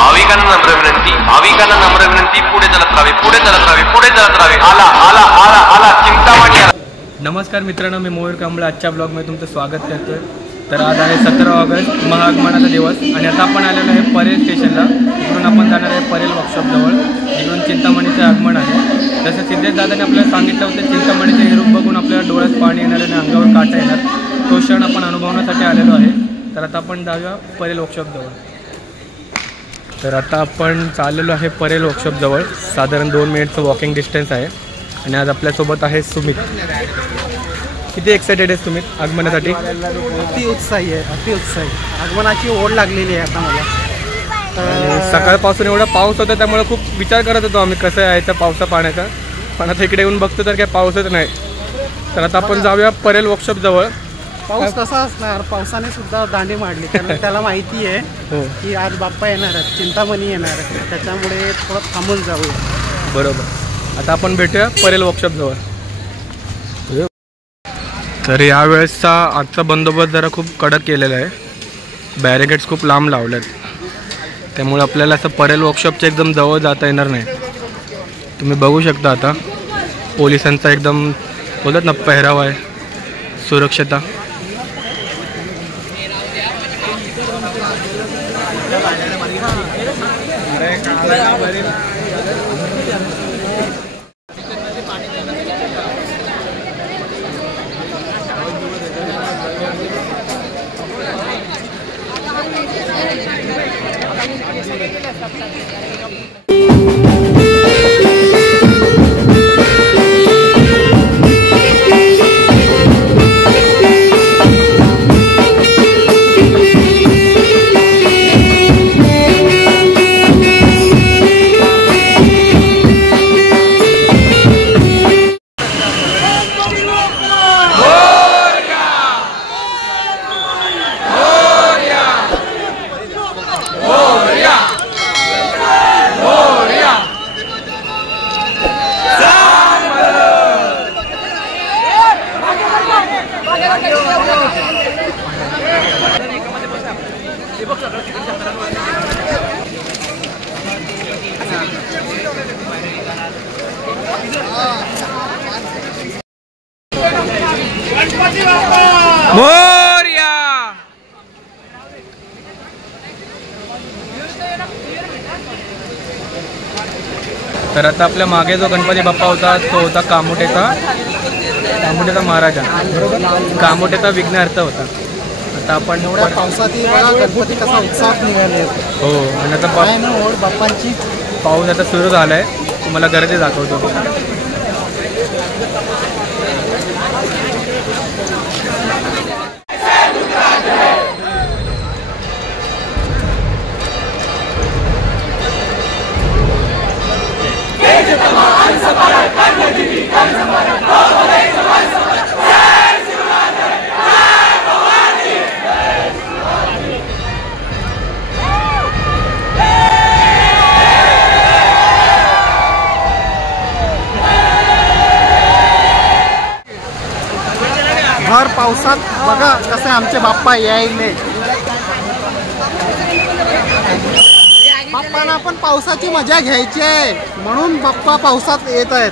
भाविकांना नम्र विनंती, भाविकांना नम्र विनंती, पुढे चालत राहावे, पुढे चालत राहावे, पुढे चालत राहावे. आला आला आला आला चिंतामणी आला. नमस्कार मित्रांनो, मी मयूर कांबळे आजच्या ब्लॉगमध्ये तुमचं स्वागत करतोय. तर आज आहे 17 ऑगस्ट महाआगमनाचा दिवस आणि आता आपण आलेलो आहे परेल स्टेशनला. इकडून आपण जाणार आहे परेल वर्कशॉपजवळ. इकडून चिंतामणीचं आगमन आहे. तसं सिद्धेश दादाने आपल्याला सांगितलं होतं चिंतामणीचे हिरूप बघून आपल्याला डोळ्यात पाणी येणार आणि अंगावर काटा येणार. तो क्षण आपण अनुभवण्यासाठी आलेलो आहे. तर आता आपण जाऊया परेल वर्कशॉपजवळ. तर आता आपण चाललेलो आहे परेल वर्कशॉपजवळ. साधारण 2 मिनिटचं वॉकिंग डिस्टन्स आहे. आणि आज आपल्यासोबत आहे सुमित. किती एक्सायटेड आहेस तुम्ही आगमनासाठी? अति उत्साही आहे, अति उत्साही. आगमनाची ओढ लागलेली आहे आता मला. सकाळपासून एवढा पाऊस होता त्यामुळे खूप विचार करत होतो आम्ही कसं यायचं पावसा पाण्याचा. पण आता इकडे येऊन बघतो तर काय पाऊसच नाही. तर आता आपण जाऊया परेल वर्कशॉपजवळ. पाऊस कसा असणार, पावसाने सुद्धा दांडी मारली. कारण त्याला माहिती आहे की आज बाप्पा येणार आहेत, चिंतामणी येणार आहेत. त्याच्यामुळे थोडं थांबून जाऊया. बरोबर. आता आपण भेटूया परेल वर्कशॉपजवळ. तर यावेळेसचा आजचा बंदोबस्त जरा खूप कडक केलेला आहे. बॅरिकेड्स खूप लांब लावले आहेत. त्यामुळे आपल्याला असं परेल वर्कशॉपच्या एकदम जवळ जाता येणार नाही. तुम्ही बघू शकता आता पोलिसांचा एकदम बोलत ना पेहराव आहे, सुरक्षता. तर आता आपल्या मागे जो गणपती बाप्पा होता तो होता कामोठेचा महाराजा, कामोठेचा विघ्नहर्त होता. आता आपण एवढ्या पावसातही गणपती कसा उत्साहात निघाले. हो. आणि आता बाप्पांची पाऊस आता सुरू झाला आहे. तुम्हाला गर्दी दाखवतो. भर पावसात बघा कसे आमचे बाप्पा यायले. बाप्पांना पण पावसाची मजा घ्यायची आहे म्हणून बाप्पा पावसात येत आहेत.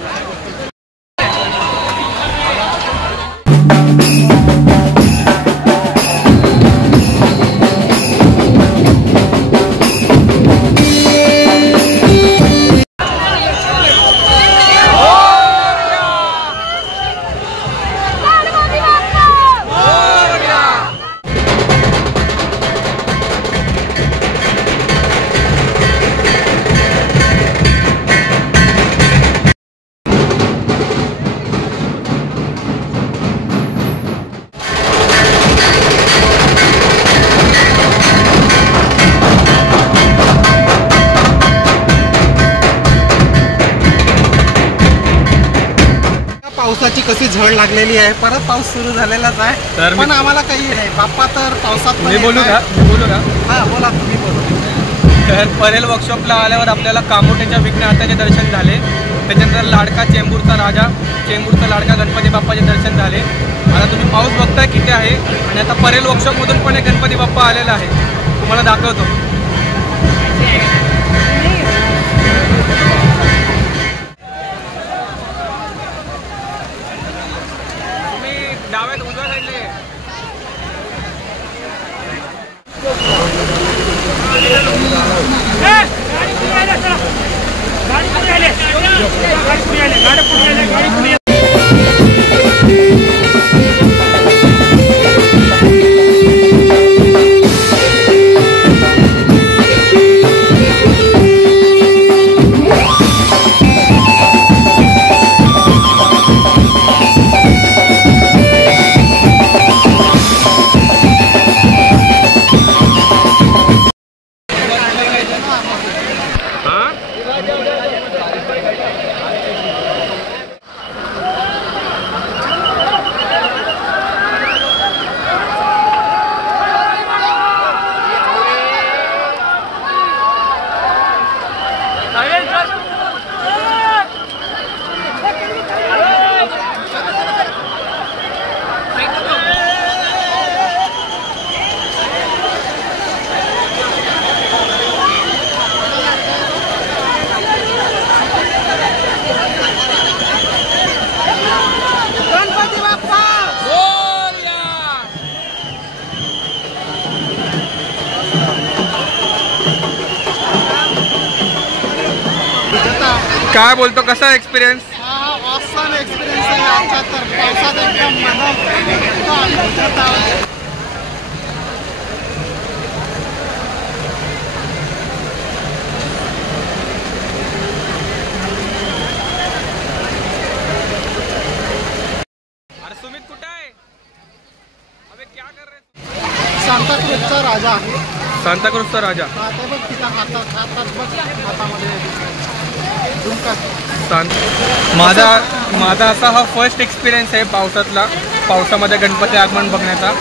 पावसाची कशी झळ लागलेली आहे. परत पाऊस सुरू झालेलाच आहे. तर पण आम्हाला काही नाही. बाप्पा तर पावसात. मी बोलू का? हां बोला, तुम्ही बोलू. तर परेल वर्कशॉपला आल्यावर आपल्याला कामोठेच्या विघ्नहर्त्याचे दर्शन झाले. त्याच्यानंतर लाडका चेंबूरचा राजा, चेंबूरचा लाडका गणपती बाप्पाचे दर्शन झाले. आता तुम्ही पाऊस बघताय किती आहे. आणि आता परेल वर्कशॉपमधून पण एक गणपती बाप्पा आलेला आहे, तुम्हाला दाखवतो. डाव्यात उजव्या साईडला काय बोलतो, कसा एक्सपिरियन्स? ऑसम एक्सपिरियन्स आहे आमचा तर पावसात एकदम अरे सुमित कुठे आहे? अबे क्या कर रहे? सांताक्रूजचा राजा आहे. सांताक्रूजचा राजा. आता बघ तिथं हातात बघ हातामध्ये माझा असा हा फर्स्ट एक्सपिरियन्स आहे पावसामध्ये गणपती आगमन बघण्याचा.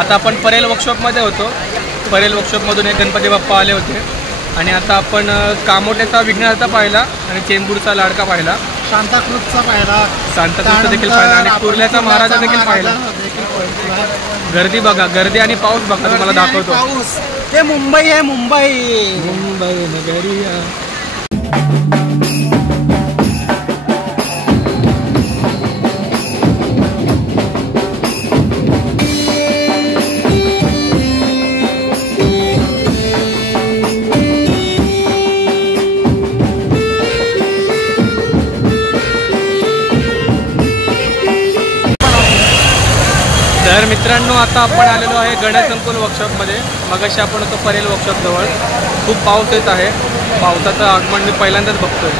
आता आपण परेल वर्कशॉपमध्ये होतो. परेल वर्कशॉपमधून एक गणपती बाप्पा आले होते आणि आता आपण कामोट्याचा विघ्नहर्ता पाहिला आणि चेंबूरचा लाडका पाहिला, सांताक्रूजचा पाहिला, सांताक्रूजचा देखील पाहिला आणि कुर्ल्याचा महाराजा देखील पाहिला. गर्दी बघा, गर्दी आणि पाऊस बघा, तुम्हाला दाखवतो. पाऊस हे मुंबई आहे, मुंबई नगरिया. तर मित्रांनो, आता आपण आलेलो आहे गणसंकुल वर्कशॉपमध्ये. मगाशी आपण होतो परेल वर्कशॉपजवळ. खूप पाऊस येत आहे, पावसाचं आगमन मी पहिल्यांदाच बघतोय.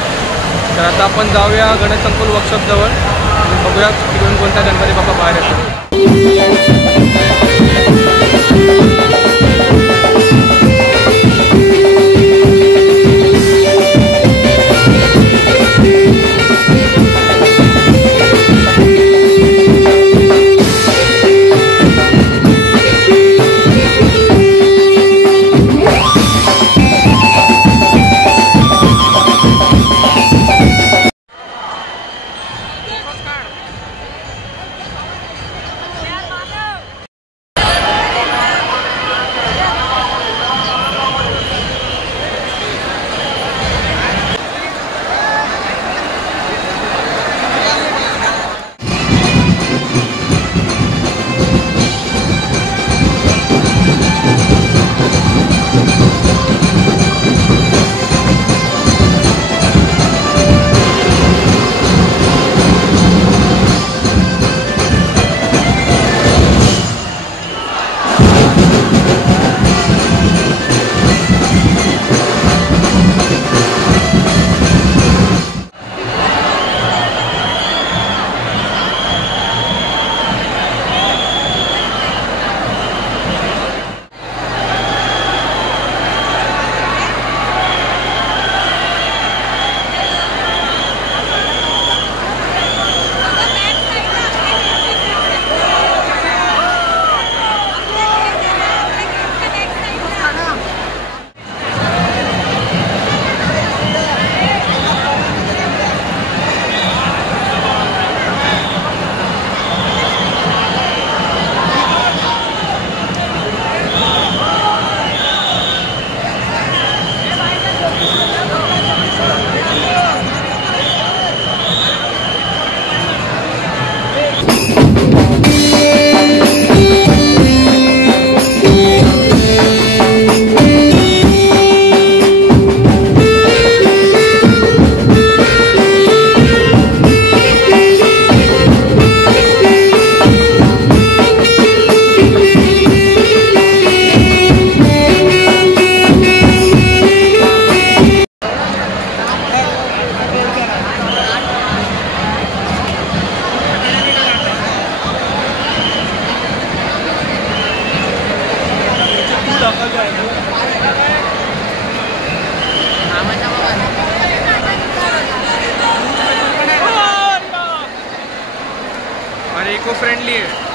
तर आता आपण जाऊया गणसंकुल वर्कशॉपजवळ आणि बघूया तिकडून कोणता गणपती बाप्पा बाहेर येतो. आणि इको फ्रेंडली आहे.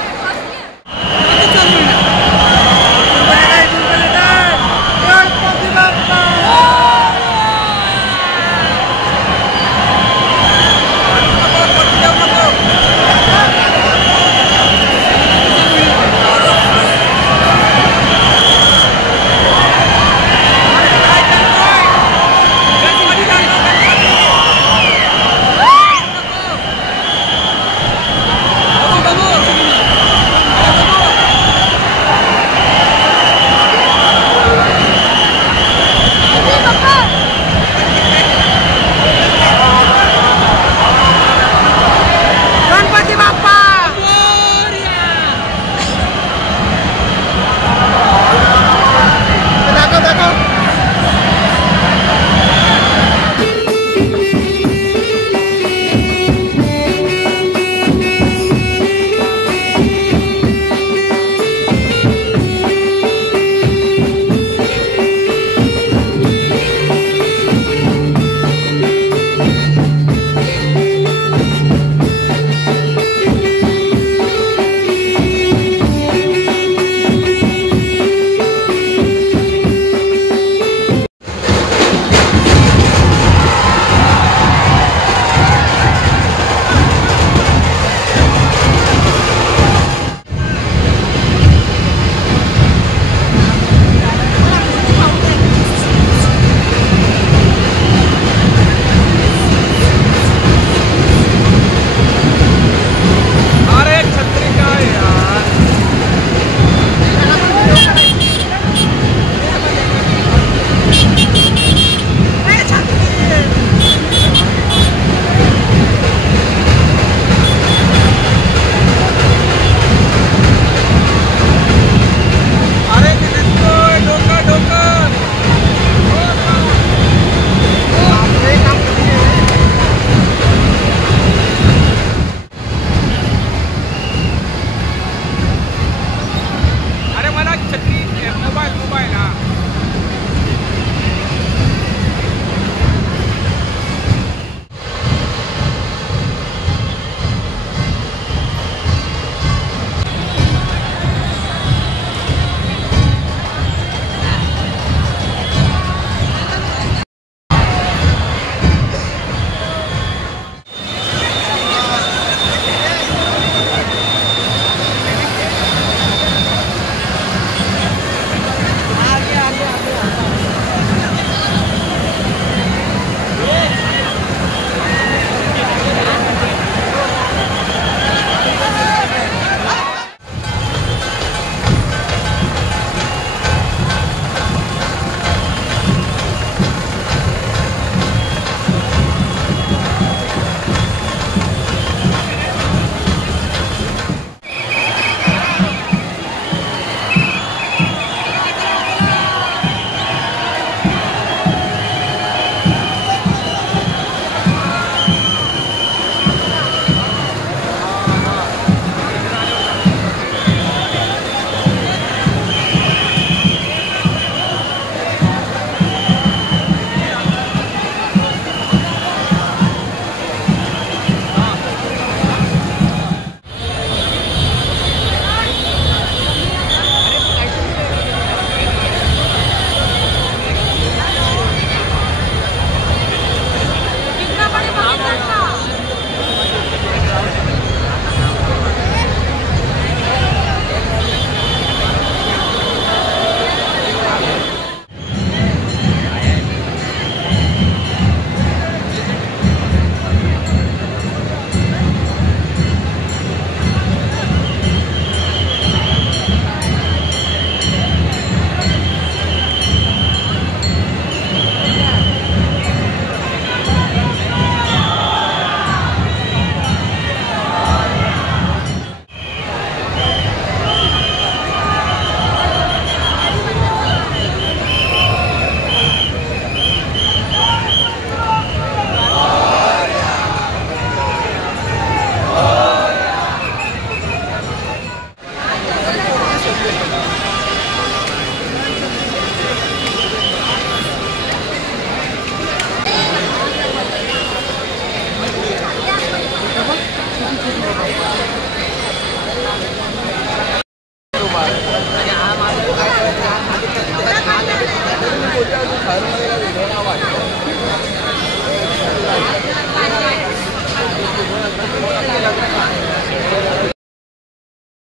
बोलतो थारमध्ये काय वेगळं नाव आहे